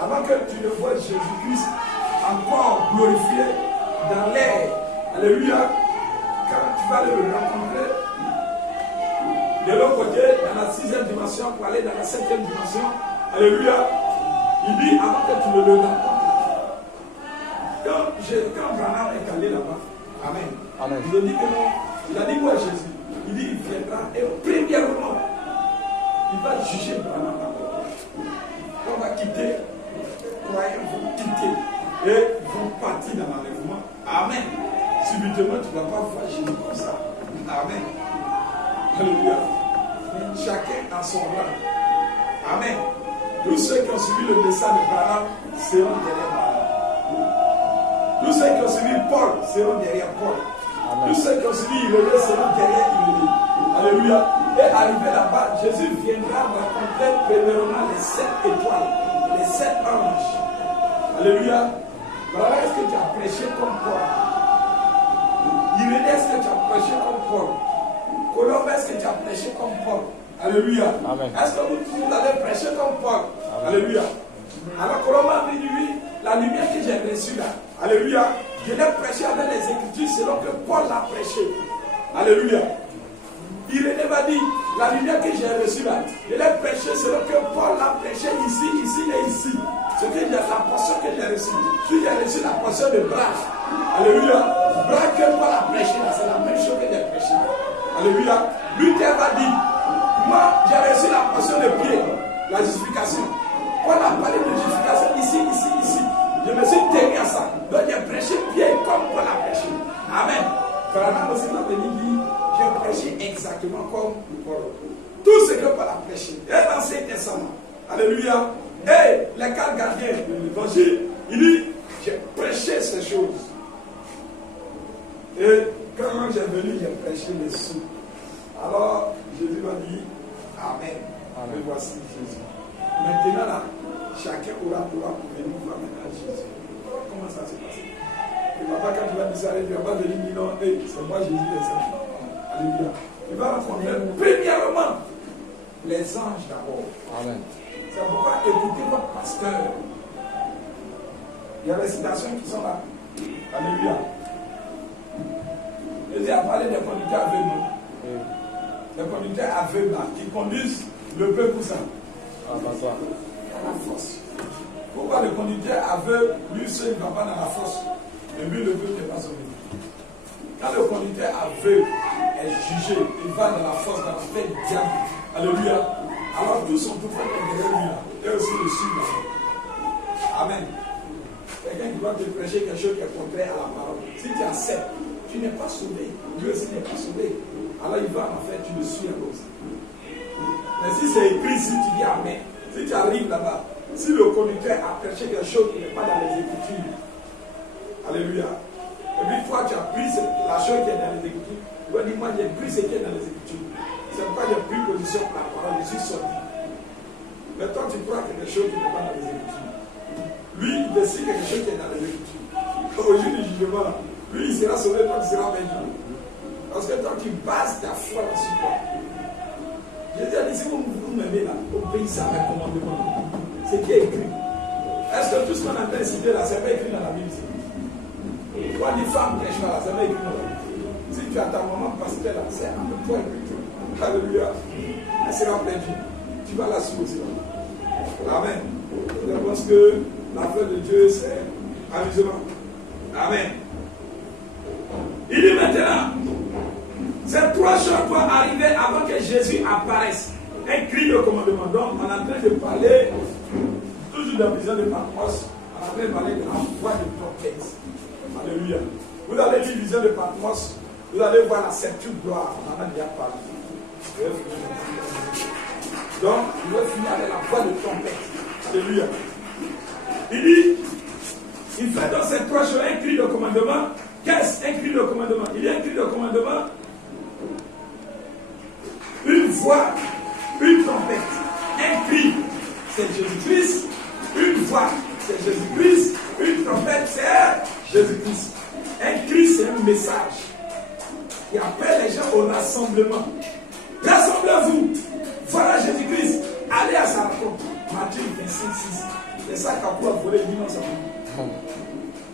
avant que tu ne vois Jésus-Christ encore glorifié dans l'air. Alléluia. Quand tu vas le rencontrer de l'autre côté, dans la 6e dimension, pour aller dans la 7e dimension. Alléluia. Il dit avant que tu ne le rencontres. Quand Branham est allé là-bas, Amen. Amen. Il a dit que non. Il a dit quoi à Jésus? Il dit il viendra et premièrement, il va juger Branham. On va quitter, les croyants vont quitter et vont partir dans l'enlèvement. Amen. Subitement, tu ne vas pas voir Jésus comme ça. Amen. Alléluia. Chacun a son rang. Amen. Tous ceux qui ont suivi le message de Branham seront derrière Branham. Tous ceux qui ont suivi Paul seront derrière Paul. Amen. Tous ceux qui ont suivi Irénée seront derrière Irénée. Alléluia. Et arrivé là-bas, Jésus viendra rencontrer premièrement les 7 étoiles, les 7 anges. Alléluia. Voilà, est-ce que tu as prêché comme Paul? Irénée, est-ce que tu as prêché comme Paul? Colombe, est-ce que tu as prêché comme Paul? Alléluia. Amen. Est-ce que vous allez prêcher comme Paul? Amen. Alléluia. Alors Colombe a dit, oui, la lumière que j'ai reçue là, alléluia, je l'ai prêché avec les Écritures selon que Paul l'a prêché. Alléluia. Irénée m'a dit, la lumière que j'ai reçue là, je l'ai prêché selon que Paul l'a prêché ici, ici et ici. C'est que la portion que j'ai reçue. Si j'ai reçu la portion de bras, alléluia, bras que Paul a prêché là, c'est la même chose que j'ai prêché. Alléluia. Luther m'a dit, moi j'ai reçu la portion de pied, la justification. Paul a parlé de justification ici, ici, ici. Je me suis tenu à ça. Donc j'ai prêché pied comme Paul a prêché. Amen. Branham aussi m'a venu dire, j'ai prêché exactement comme Paul. Tout ce que Paul a prêché. Et dans l'Ancien Testament. Alléluia. Et les 4 gardiens de l'évangile, il dit, j'ai prêché ces choses. Et quand j'ai venu, j'ai prêché les sous. Alors, Jésus m'a dit, Amen. Amen. Et voici Jésus. Maintenant, là, chacun aura pouvoir pour venir voir maintenant Jésus. Comment ça s'est passé? Et papa, quand tu vas dire ça, il ne va pas venir dire non, hey, c'est moi Jésus les anges. Alléluia. Il va rencontrer premièrement les anges d'abord. Amen. C'est pourquoi écoutez votre pasteur. Il y a les citations qui sont là. Alléluia. Jésus a parlé des conducteurs aveugles. Les conducteurs aveugles là, qui conduisent le peuple ça. À la force. Pourquoi le conducteur aveugle, lui seul ne va pas dans la force? Et lui, le peuple n'est pas sauvé. Quand le conducteur aveugle est jugé, il va dans la force, dans la paix du diable. Alléluia. Alors tous sont tout près derrière lui là. Et aussi le sud là. Amen. Quelqu'un qui doit te prêcher quelque chose qui est contraire à la parole. Si tu acceptes, tu n'es pas sauvé. Dieu aussi n'est pas sauvé. Alors il va en fait, tu le suis à cause. Mais si c'est écrit, si tu dis Amen, si tu arrives là-bas, si le conducteur a prêché quelque chose qui n'est pas dans les Écritures, alléluia. Et puis toi, tu as pris la chose qui est dans les Écritures. Tu vas dire, moi j'ai pris ce qui est dans les Écritures. C'est pourquoi j'ai pris position pour la parole, je suis sorti. Mais toi, tu crois quelque chose qui n'est pas dans les Écritures. Lui, il décide quelque chose qui est dans les Écritures. Au jour du jugement, lui, il sera sauvé, toi, tu seras vaincu. Parce que toi, tu bases ta foi là-dessus, toi. Jésus a dit, si vous m'aimez là, obéissez à mes commandements. C'est qui est écrit. Est-ce que tout ce qu'on a fait citer là, c'est pas écrit dans la Bible? Toi, les femmes prêchent là, c'est pas écrit dans la Bible. Si tu as ta maman pasteur là, c'est un peu toi écrit. Alléluia. Elle sera perdue. Tu vas la suivre aussi. Amen. Je pense que la foi de Dieu, c'est amusement. Amen. Il dit maintenant, ces 3 choses doivent arriver avant que Jésus apparaisse. Un cri de commandement. Donc, on est en train de parler, toujours dans la vision de Patmos, on est en train de parler de la voix de trompette. Alléluia. Vous allez lire vision de Patmos, vous allez voir la septième gloire. On en a déjà parlé. Donc, il va finir avec la voix de trompette. Alléluia. Il dit, il fait dans ces 3 choses un cri de commandement. Qu'est-ce un cri de commandement? Il y a un cri de commandement, une voix, une trompette. Un cri, c'est Jésus-Christ. Une voix, c'est Jésus-Christ. Une trompette, c'est Jésus-Christ. Un cri, c'est un message qui appelle les gens au rassemblement. Rassemblez-vous. Voilà Jésus-Christ. Allez à sa rencontre. Matthieu 25, 6. C'est ça qu'a dans sa vie.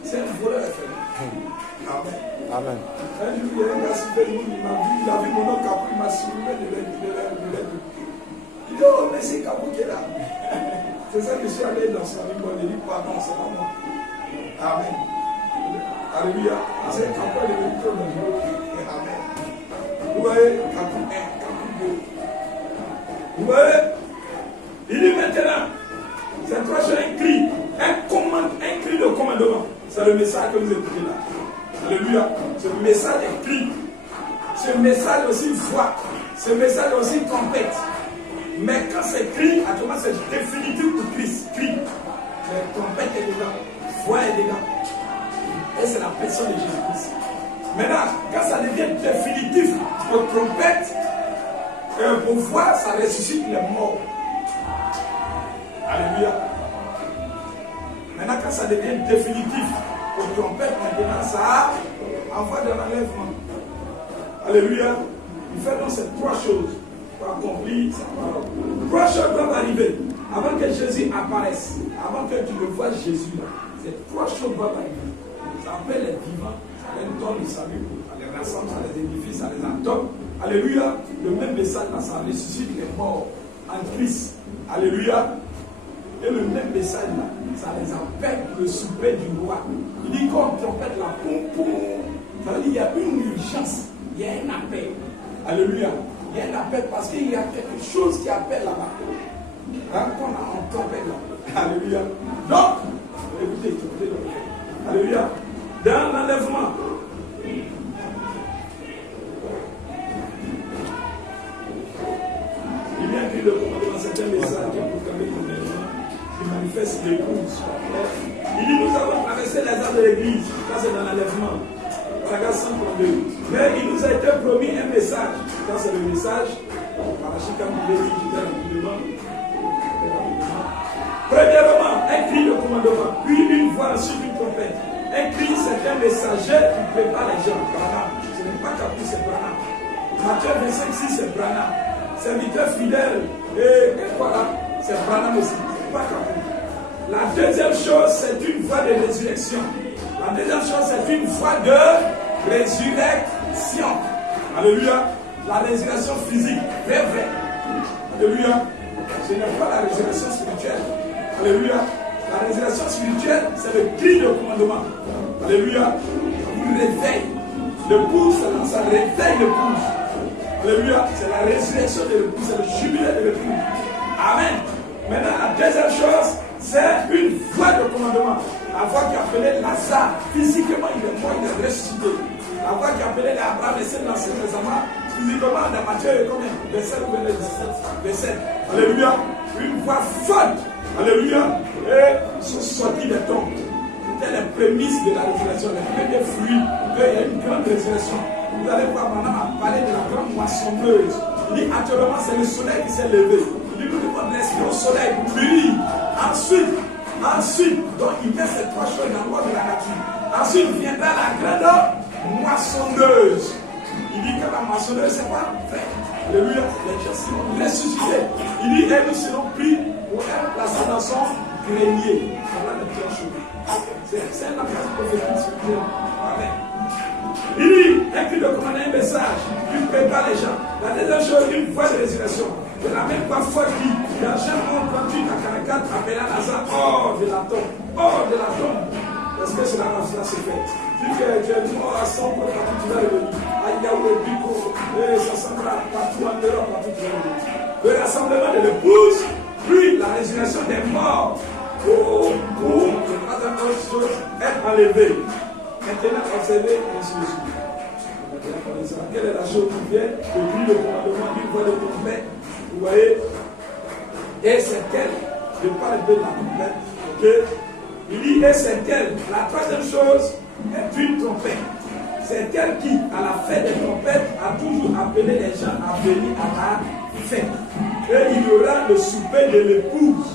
C'est un voleur infernal. Amen. Amen. Un jour, il y a un gars qui il a vu mon oncle Capou, il m'a soulevé de l'aide. Il dit, oh, mais c'est Capou qui est là. C'est ça que je suis allé dans son livre. Il dit, pardon, c'est pas moi. Amen. Alléluia. C'est Capou, il est venu dans le jour. Amen. Vous voyez, Capou 1, Capou 2. Vous voyez, il dit maintenant, c'est trois choses, un cri, un cri de commandement. C'est le message que vous écoutez là. Alléluia. Ce message est cri. Ce message est aussi voix. Ce message est aussi trompette. Mais quand c'est cri, actuellement c'est définitif pour Christ. Cri. La trompette est dedans. Voix est dedans. Et c'est la personne de Jésus-Christ. Maintenant, quand ça devient définitif pour trompette, pour voix, ça ressuscite les morts. Alléluia. Maintenant, quand ça devient définitif, pour trompette, maintenant, ça envoie de l'enlèvement. Alléluia. Il fait donc ces trois choses pour accomplir sa parole. Trois choses doivent arriver avant que Jésus apparaisse. Avant que tu le vois Jésus là. Ces trois choses doivent arriver. Ça appelle les vivants, ça les donne le salut, ça les rassemble, ça les édifie, ça les adopte. Alléluia. Le même message là, ça ressuscite les morts en Christ. Alléluia. Et le même message là, ça les appelle le souper du roi. Il dit qu'on trompette la poum poum. Ça veut dire qu'il y a une urgence, il y a un appel. Alléluia. Il y a un appel parce qu'il y a quelque chose qui appelle là-bas. Hein, qu'on a en trompette là. Alléluia. Donc, écoutez. Alléluia. Dans l'enlèvement. Il y a un cri de commandement, c'est un message qui est proclamé comme qui manifeste l'épouse. Il dit, nous avons traversé les arts de l'église. Ça, c'est dans l'enlèvement. Paragraphe 132. Mais il nous a été promis un message. Ça, c'est le message. Premièrement, un cri de commandement. Puis une voix, ensuite une trompette. Un cri, c'est un messager qui prépare les gens. Branham. Ce n'est pas Capou, c'est Branham. Matthieu 25, 6, c'est Branham. Serviteur fidèle. Et voilà, c'est Branham aussi. Pas Capou. La deuxième chose, c'est une voix de résurrection. La deuxième chose, c'est une voix de résurrection. Alléluia. La résurrection physique, vrai. Alléluia. Ce n'est pas la résurrection spirituelle. Alléluia. La résurrection spirituelle, c'est le cri de commandement. Alléluia. Vous réveille. L'épouse, ça réveille l'épouse. Alléluia. C'est la résurrection de l'épouse, c'est le jubilé de l'épouse. Amen. Maintenant, la deuxième chose, c'est une voix de commandement. La voix qui appelait Lazare. Physiquement, il est mort, il est ressuscité. La voix qui appelait Abraham, et c'est dans l'Ancien Testament. Physiquement, dans Matthieu, combien? Verset 17. Alléluia. Une voix forte. Alléluia. Et ils sont sortis des tombes. C'était les prémices de la résurrection, les premiers fruits. Il y a une grande résurrection. Vous allez voir maintenant parler de la grande moissonneuse. Il dit actuellement, c'est le soleil qui s'est levé. Il dit nous devons rester au soleil pour briller. Ensuite, donc il met ces trois choses dans l'ordre de la nature. Ensuite viendra la grande moissonneuse. Il dit que la moissonneuse, c'est pas vrai. Alléluia. Les gens seront ressuscités. Il dit, et nous serons pris pour être placés dans son grenier. Voilà les trois choses. C'est un langage prophétique spirituel. Amen. Il dit, un cri de commandement, un message. Il prépare les gens. La deuxième chose, une voix de résurrection. De la même parfois qui, dans Jean 38 à 44, appela Lazare hors de la tombe. Hors de la tombe. Est-ce que cela se fait? Si tu es mort à 100 pour partout, tu vas revenir. À Yahweh, Biko, ça semblera partout en Europe, partout tu vas revenir. Le rassemblement de l'épouse, puis la résurrection des morts. Pour être enlevé. Maintenant, observez ainsi de suite. Quelle est la chose qui vient? Le cri de commandement, une voix de trompette. Vous voyez? Et c'est quelle? Je parle de la trompette. Ok? Il dit, et c'est quelle? La troisième chose est une trompette. C'est elle qui, à la fête des trompettes, a toujours appelé les gens à venir à la fête. Et il y aura le souper de l'épouse.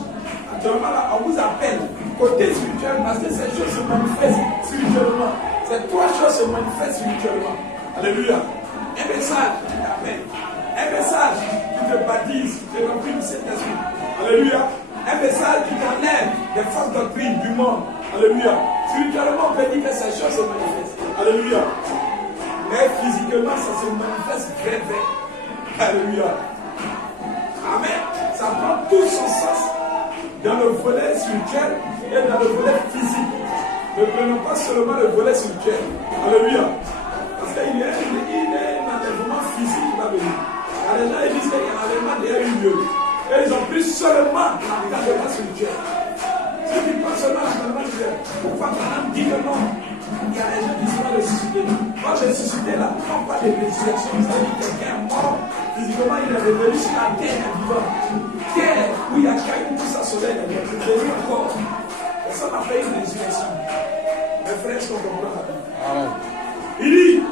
Actuellement, là, on vous appelle côté spirituel parce que ces choses se manifestent spirituellement. Ces trois choses se manifestent spirituellement. Alléluia. Un message qui t'appelle. Un message qui te baptise, qui te remplit du Saint-Esprit. Alléluia. Un message qui t'enlève des fausses doctrines du monde. Alléluia. Spirituellement, on peut dire que ces choses se manifestent. Alléluia. Mais physiquement, ça se manifeste très bien. Alléluia. Amen. Ça prend tout son sens dans le volet spirituel et dans le volet physique. Ne prenons pas seulement le volet spirituel. Alléluia. Parce qu'il y a un enlèvement physique qui va venir. Les gens ils disent qu'il y a un enlèvement déjà eu lieu. Et ils ont pris seulement l'enlèvement spirituel. Ceux qui prennent seulement l'enlèvement spirituel. Pourquoi Madame dit que non? Il y a des gens qui sont ressuscités. Quand ressuscité là, on parle de résurrection, ça dit que quelqu'un est mort. Physiquement, il est revenu sur la terre, il est vivant. Terre où il y a caillou, tout ça, soleil, il est revenu encore. Et ça m'a fait une résurrection. Mes frères, est-ce qu'on comprend la Bible? Amen. Il dit,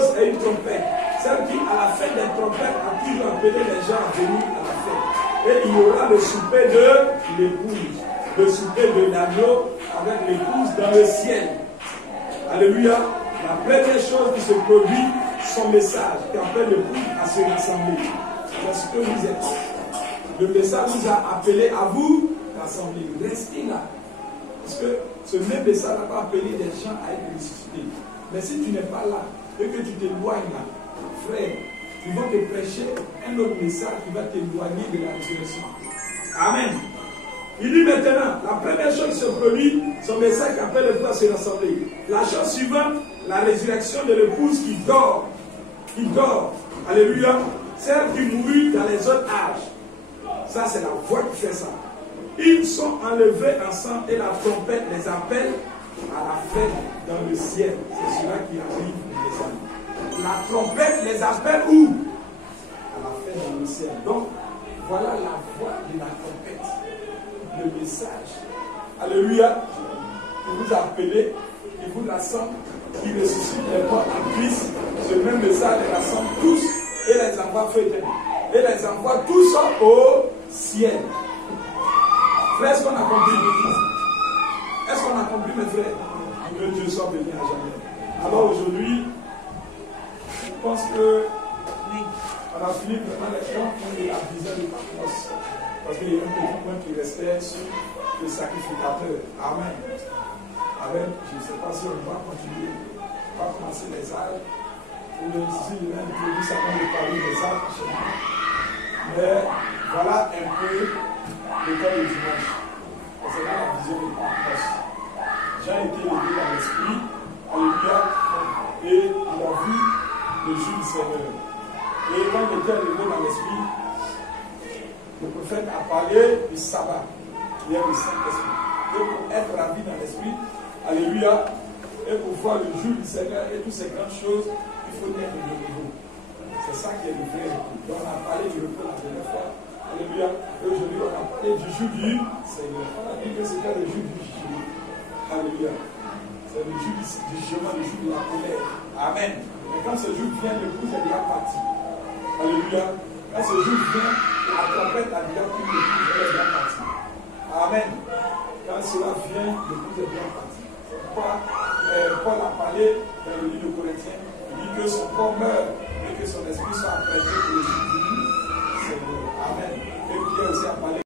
c'est une trompette, celle qui à la fin des trompettes a toujours appelé les gens à venir à la fête. Et il y aura le souper de l'épouse, le souper de l'agneau avec l'épouse dans le ciel. Alléluia. La première chose qui se produit, son message qui appelle l'épouse à se rassembler. C'est ce que vous êtes. Le message vous a appelé à vous rassembler. Restez là. Parce que ce même message n'a pas appelé les gens à être ressuscités. Mais si tu n'es pas là, et que tu t'éloignes là, frère, ils vont te prêcher un autre message qui va t'éloigner de la résurrection. Amen. Il dit maintenant, la première chose qui se produit, son message qui appelle les frères à se rassembler. La chose suivante, la résurrection de l'épouse qui dort. Qui dort. Alléluia. Celle qui mourut dans les autres âges. Ça, c'est la voix qui fait ça. Ils sont enlevés ensemble et la trompette les appelle à la fête dans le ciel. C'est cela qui arrive les amis. La trompette les appelle où? À la fête dans le ciel. Donc, voilà la voix de la trompette. Le message. Alléluia. Qui vous a appelé, qui vous rassemble, qui ressuscite les morts en Christ. Ce même message les rassemble tous et les envoie feu éternel. Et les envoie tous au ciel. Frère, est-ce qu'on a compris? Est-ce qu'on a compris, mes frères? Que Dieu soit béni à jamais. Alors aujourd'hui, je pense que on a fini vraiment les temps de la vision de Patmos. Parce qu'il y a un petit point qui restait sur le sacrificateur. Amen. Amen. Je ne sais pas si on va continuer. On va commencer les âges. Ou bien si je vais introduire ça dans le parler des âges chez moi. Mais voilà un peu le temps du dimanche. C'est là la vision de Patmos. Jean a été élevé dans l'esprit, alléluia, et il a vu le jour du Seigneur. Et quand il était élevé dans l'esprit, le prophète a parlé du sabbat, qui est le Saint-Esprit. Et pour être ravi dans l'esprit, alléluia, et pour voir le jour du Seigneur et toutes ces grandes choses, il faut être de nouveau. C'est ça qui est le vrai repos. Donc on a parlé du repos la dernière fois, alléluia, et aujourd'hui on a parlé du jour du Seigneur. On a dit que c'était le jour du jugement. Alléluia. C'est le jour du jugement, le jour de la colère. Amen. Et quand ce jour vient, l'épouse est déjà partie. Alléluia. Quand ce jour vient, la trompette a déjà pris l'épouse, elle est déjà partie. Amen. Quand cela vient, l'épouse est bien partie. C'est pourquoi Paul a parlé dans le livre de Corinthiens. Il dit que son corps meurt et que son esprit soit apprêté pour le jour du Seigneur. Amen. Et Pierre aussi a parlé